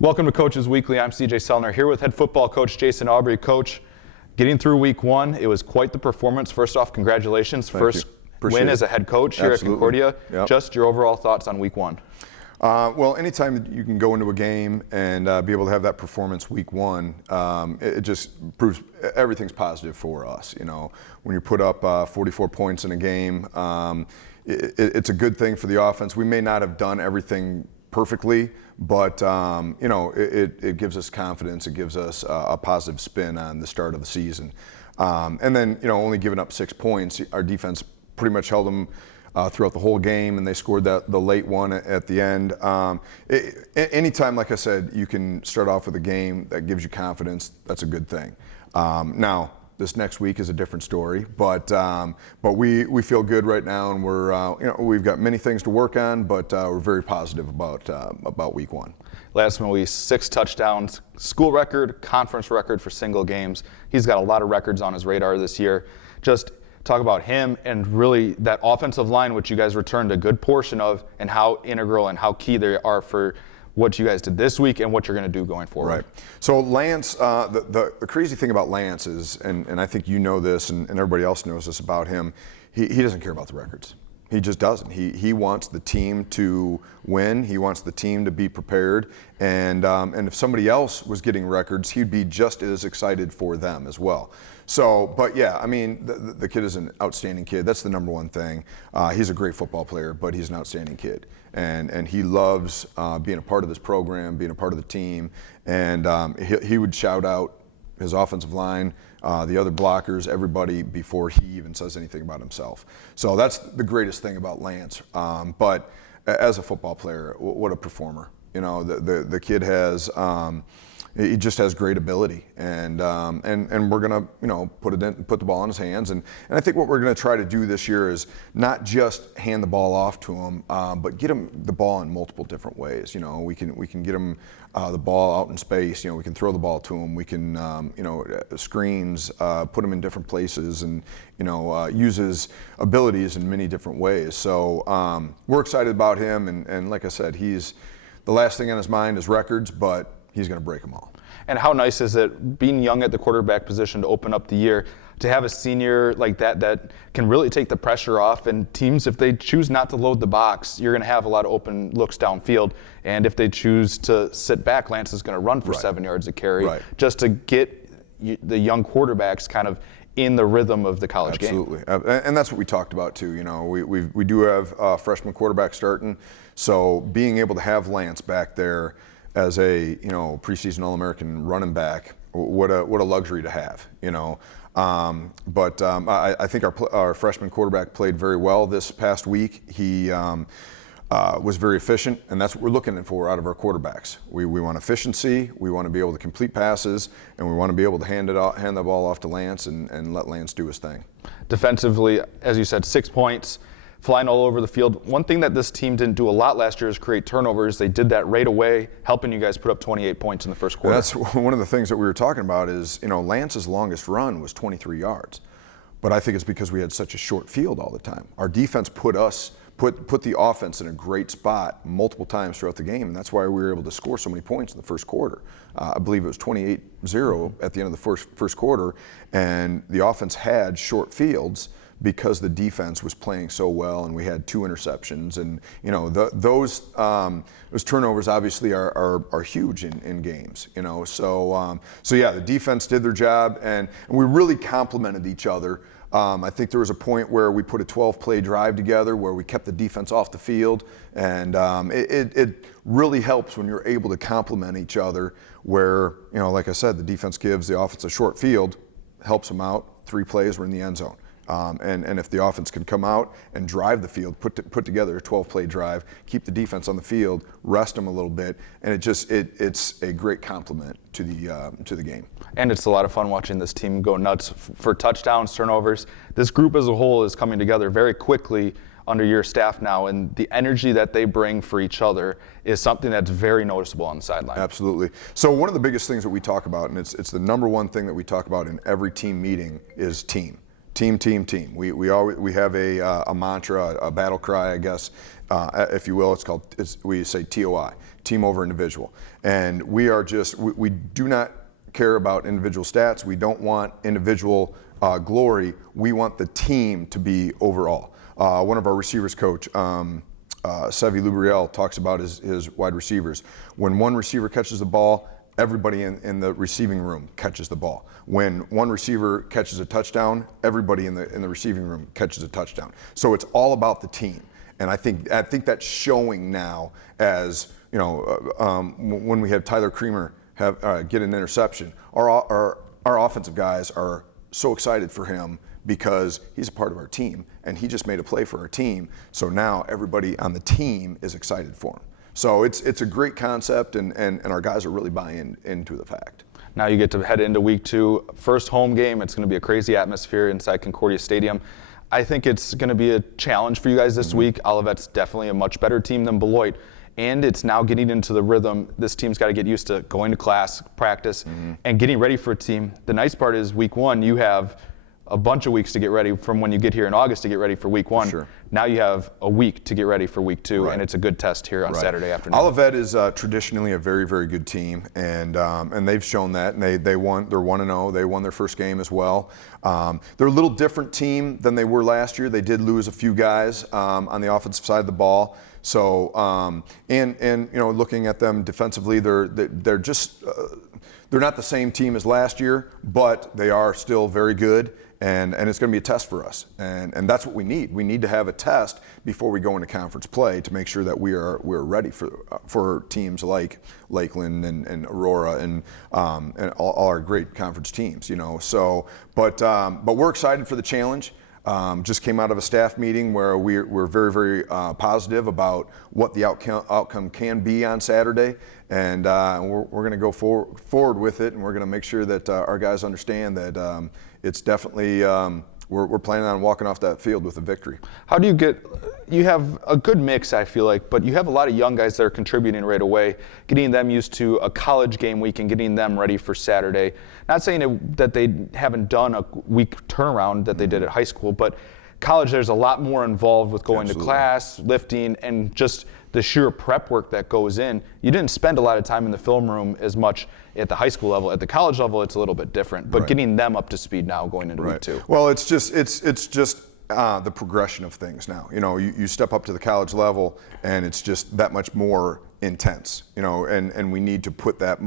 Welcome to Coaches Weekly. I'm CJ Sellner here with head football coach Jason Aubry. Coach, getting through week one, it was quite the performance. First off, congratulations. First win as a head coach here at Concordia. Yep. Just your overall thoughts on week one. Well, anytime that you can go into a game and be able to have that performance week one, it just proves everything's positive for us. You know, when you put up 44 points in a game, it's a good thing for the offense. We may not have done everything perfectly, but you know, it gives us confidence. It gives us a positive spin on the start of the season. And then, you know, only giving up 6 points, our defense pretty much held them throughout the whole game, and they scored the late one at the end. Anytime, like I said, you can start off with a game that gives you confidence, that's a good thing. Now, this next week is a different story, but we feel good right now, and we're you know, we've got many things to work on, but we're very positive about week one. Last week, 6 touchdowns, school record, conference record for single games. He's got a lot of records on his radar this year. Just talk about him and really that offensive line, which you guys returned a good portion of, and how integral and how key they are for what you guys did this week and what you're going to do going forward. Right. So Lance, the crazy thing about Lance is, and I think you know this and everybody else knows this about him, he doesn't care about the records. He just doesn't. He wants the team to win. He wants the team to be prepared. And if somebody else was getting records, he'd be just as excited for them as well. So, but yeah, I mean, the kid is an outstanding kid. That's the number one thing. He's a great football player, but he's an outstanding kid. And he loves being a part of this program, being a part of the team. And he would shout out his offensive line, the other blockers, everybody before he even says anything about himself. So that's the greatest thing about Lance. But as a football player, what a performer. You know, the kid has, he just has great ability, and we're gonna, you know, put the ball in his hands, and I think what we're gonna try to do this year is not just hand the ball off to him, but get him the ball in multiple different ways. You know, we can get him the ball out in space. You know, we can throw the ball to him. We can, you know, screens, put him in different places, and you know, use his abilities in many different ways. So we're excited about him, and like I said, he's the last thing on his mind is records, but he's going to break them all. And how nice is it, being young at the quarterback position, to open up the year, to have a senior like that can really take the pressure off, and teams, if they choose not to load the box, you're going to have a lot of open looks downfield, and if they choose to sit back, Lance is going to run for 7 yards a carry, just to get the young quarterbacks kind of in the rhythm of the college game. Absolutely, and that's what we talked about too. You know, we do have a freshman quarterback starting, so being able to have Lance back there as a, you know, preseason All-American running back, what a luxury to have, you know. I think our freshman quarterback played very well this past week. He was very efficient, and that's what we're looking for out of our quarterbacks. We want efficiency, we want to be able to complete passes, and we want to be able to hand the ball off to Lance and let Lance do his thing. Defensively, as you said, 6 points, flying all over the field. One thing that this team didn't do a lot last year is create turnovers. They did that right away, helping you guys put up 28 points in the first quarter. That's one of the things that we were talking about is, you know, Lance's longest run was 23 yards. But I think it's because we had such a short field all the time. Our defense put the offense in a great spot multiple times throughout the game, and that's why we were able to score so many points in the first quarter. I believe it was 28-0 at the end of the first quarter, and the offense had short fields because the defense was playing so well, and we had 2 interceptions, and you know, those turnovers obviously are huge in games. You know, so yeah, the defense did their job, and we really complemented each other. I think there was a point where we put a 12-play drive together where we kept the defense off the field, and it really helps when you're able to complement each other. Where, you know, like I said, the defense gives the offense a short field, helps them out. 3 plays, we're in the end zone. And if the offense can come out and drive the field, put together a 12-play drive, keep the defense on the field, rest them a little bit, and it's a great complement to the game. And it's a lot of fun watching this team go nuts for touchdowns, turnovers. This group as a whole is coming together very quickly under your staff now, and the energy that they bring for each other is something that's very noticeable on the sideline. Absolutely. So one of the biggest things that we talk about, and it's the number one thing that we talk about in every team meeting, is team. Team. We have a mantra, a battle cry, I guess, if you will. We say TOI. team over individual. And we do not care about individual stats. We don't want individual glory. We want the team to be overall. One of our receivers coach, Sevi Lubriel, talks about his wide receivers. When one receiver catches the ball, everybody in the receiving room catches the ball. When one receiver catches a touchdown, everybody in the receiving room catches a touchdown. So it's all about the team. And I think that's showing now as, when we had Tyler Creamer get an interception, our offensive guys are so excited for him because he's a part of our team and he just made a play for our team. So now everybody on the team is excited for him. So it's a great concept and our guys are really buying into the fact. Now you get to head into week 2, first home game. It's going to be a crazy atmosphere inside Concordia Stadium. I think it's going to be a challenge for you guys this week. Olivet's definitely a much better team than Beloit. And it's now getting into the rhythm. This team's got to get used to going to class, practice, and getting ready for a team. The nice part is week 1, you have a bunch of weeks to get ready from when you get here in August to get ready for week 1. Sure. Now you have a week to get ready for week 2, right. And it's a good test here on Saturday afternoon. Olivet is traditionally a very, very good team, and they've shown that. And they're 1-0. They won their first game as well. They're a little different team than they were last year. They did lose a few guys on the offensive side of the ball. So looking at them defensively, they're just they're not the same team as last year, but they are still very good. And it's going to be a test for us, and that's what we need. We need to have a test before we go into conference play to make sure that we're ready for teams like Lakeland and Aurora and all our great conference teams. So, but we're excited for the challenge. Just came out of a staff meeting where we're very, very positive about what the outcome can be on Saturday, and we're going to go forward with it, and we're going to make sure that our guys understand that it's definitely we're planning on walking off that field with a victory. How do you have a good mix, I feel like, but you have a lot of young guys that are contributing right away, getting them used to a college game week and getting them ready for Saturday. Not saying that they haven't done a week turnaround that they did at high school, but college, there's a lot more involved with going to class, lifting, and just the sheer prep work that goes in. You didn't spend a lot of time in the film room as much at the high school level. At the college level, it's a little bit different, but getting them up to speed now going into week 2. Well, it's just the progression of things now. You step up to the college level, and it's just that much more intense. And we need to put that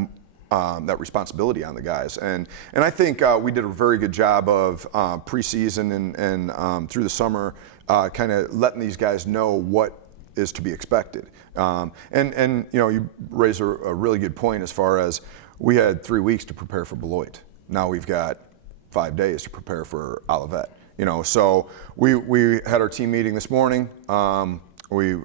responsibility on the guys. And I think we did a very good job of preseason and through the summer, kind of letting these guys know what is to be expected. You raise a really good point as far as we had 3 weeks to prepare for Beloit. Now we've got 5 days to prepare for Olivet. So we had our team meeting this morning. We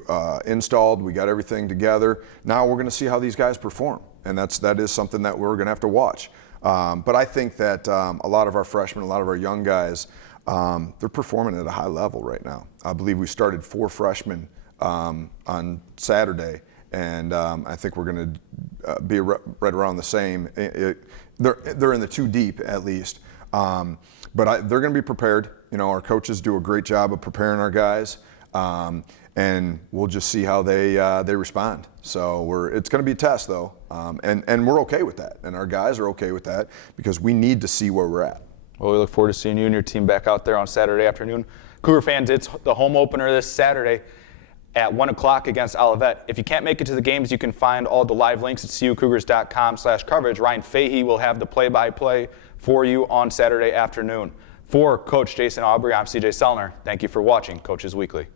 installed, we got everything together. Now we're going to see how these guys perform, and that is something that we're going to have to watch. But I think that a lot of our freshmen, a lot of our young guys, they're performing at a high level right now. I believe we started 4 freshmen on Saturday, and I think we're going to be right around the same. They're in the 2 deep at least, but they're going to be prepared. Our coaches do a great job of preparing our guys, and we'll just see how they respond. So it's going to be a test though, and we're okay with that, and our guys are okay with that because we need to see where we're at. Well, we look forward to seeing you and your team back out there on Saturday afternoon. Cougar fans, it's the home opener this Saturday at 1 o'clock against Olivet. If you can't make it to the games, you can find all the live links at cucougars.com/coverage. Ryan Fahey will have the play-by-play for you on Saturday afternoon. For Coach Jason Aubry, I'm CJ Sellner. Thank you for watching Coaches Weekly.